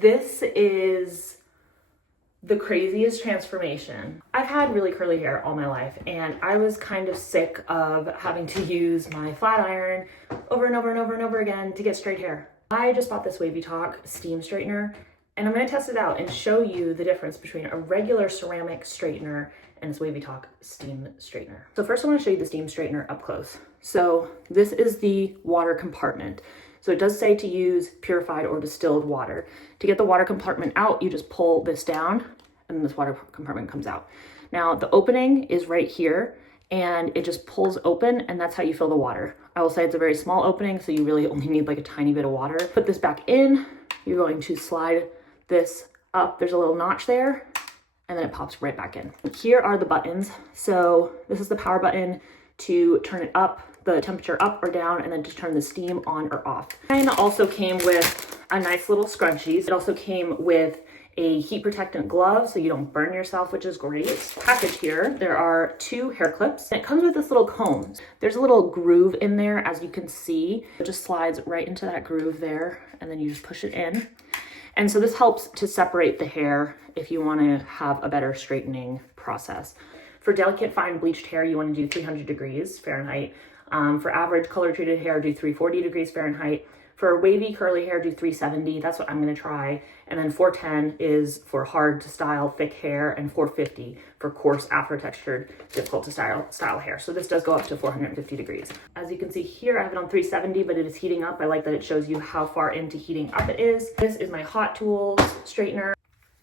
This is the craziest transformation. I've had really curly hair all my life, and I was kind of sick of having to use my flat iron over and over and over and over again to get straight hair. I just bought this Wavytalk Steam Straightener, and I'm gonna test it out and show you the difference between a regular ceramic straightener and this Wavytalk Steam Straightener. So first I wanna show you the Steam Straightener up close. So this is the water compartment. So it does say to use purified or distilled water. To get the water compartment out, you just pull this down and then this water compartment comes out. Now the opening is right here and it just pulls open and that's how you fill the water. I will say it's a very small opening, so you really only need like a tiny bit of water. Put this back in, you're going to slide this up. There's a little notch there and then it pops right back in. Here are the buttons. So this is the power button to turn it up, the temperature up or down, and then to turn the steam on or off. Mine also came with a nice little scrunchies. It also came with a heat protectant glove so you don't burn yourself, which is great. Package here, there are 2 hair clips. And it comes with this little comb. There's a little groove in there, as you can see. It just slides right into that groove there, and then you just push it in. And so this helps to separate the hair if you want to have a better straightening process. For delicate, fine bleached hair, you want to do 300 degrees Fahrenheit. For average color treated hair, do 340 degrees Fahrenheit. For wavy curly hair, do 370. That's what I'm going to try. And then 410 is for hard to style thick hair, and 450 for coarse afro textured difficult to style hair. So this does go up to 450 degrees. As you can see here, I have it on 370, but it is heating up. I like that it shows you how far into heating up it is. This is my Hot Tools straightener.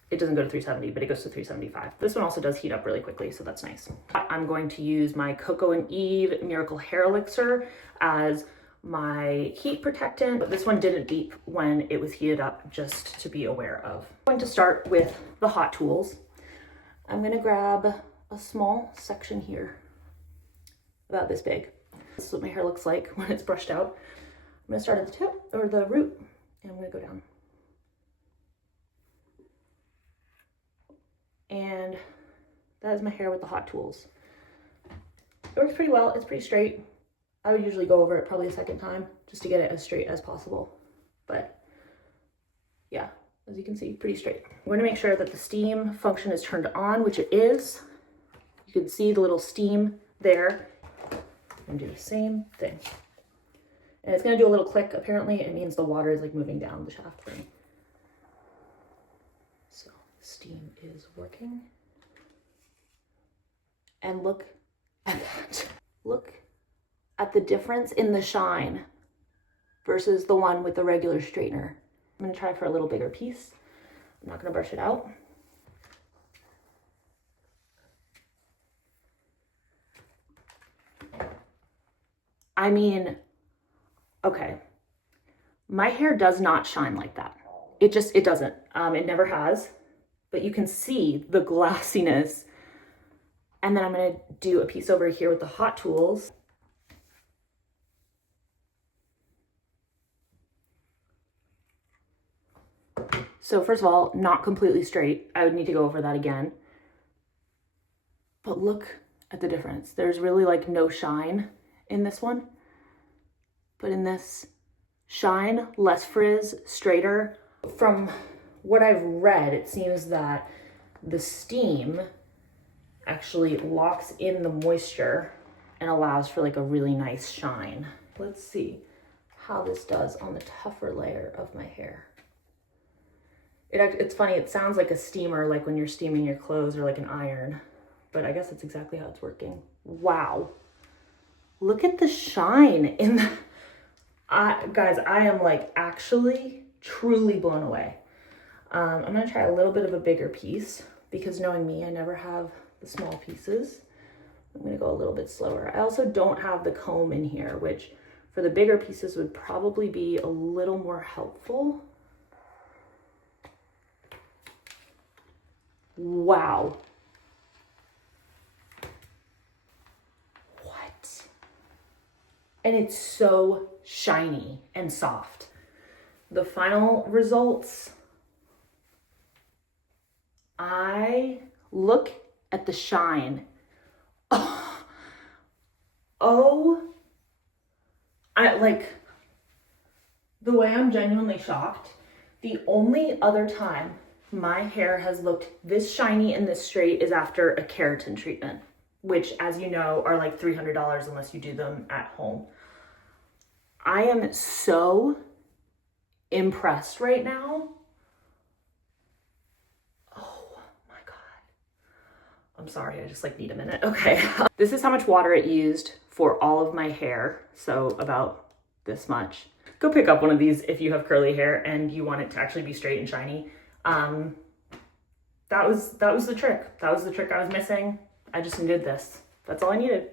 It doesn't go to 370, but it goes to 375. This one also does heat up really quickly, so that's nice. I'm going to use my Coco and Eve Miracle Hair Elixir as my heat protectant, but this one didn't beep when it was heated up, just to be aware of. I'm going to start with the Hot Tools. I'm gonna grab a small section here, about this big. This is what my hair looks like when it's brushed out. I'm gonna start at the tip, or the root, and I'm gonna go down. And that is my hair with the Hot Tools. It works pretty well, it's pretty straight. I would usually go over it probably a second time just to get it as straight as possible. But yeah, as you can see, pretty straight. I'm going to make sure that the steam function is turned on, which it is. You can see the little steam there. And do the same thing. And it's going to do a little click. Apparently it means the water is like moving down the shaft for me. So steam is working. And look at that. Look at the difference in the shine versus the one with the regular straightener. I'm gonna try for a little bigger piece. I'm not gonna brush it out. I mean, okay. My hair does not shine like that. It doesn't. It never has, but you can see the glassiness. And then I'm gonna do a piece over here with the Hot Tools. So first of all, not completely straight. I would need to go over that again. But look at the difference. There's really like no shine in this one. But in this, shine, less frizz, straighter. From what I've read, it seems that the steam actually locks in the moisture and allows for like a really nice shine. Let's see how this does on the tougher layer of my hair. It's funny, it sounds like a steamer, like when you're steaming your clothes, or like an iron, but I guess that's exactly how it's working. Wow. Look at the shine in the, guys, I am like actually truly blown away. I'm gonna try a little bit of a bigger piece because knowing me, I never have the small pieces. I'm gonna go a little bit slower. I also don't have the comb in here, which for the bigger pieces would probably be a little more helpful. Wow. What? And it's so shiny and soft. The final results, I look at the shine. Oh, I like the way I'm genuinely shocked The only other time my hair has looked this shiny and this straight is after a keratin treatment, which, as you know, are like $300 unless you do them at home. I am so impressed right now. Oh my God. I'm sorry, I just like need a minute. Okay. This is how much water it used for all of my hair. So about this much. Go pick up one of these if you have curly hair and you want it to actually be straight and shiny. That was the trick. That was the trick I was missing. I just needed this. That's all I needed.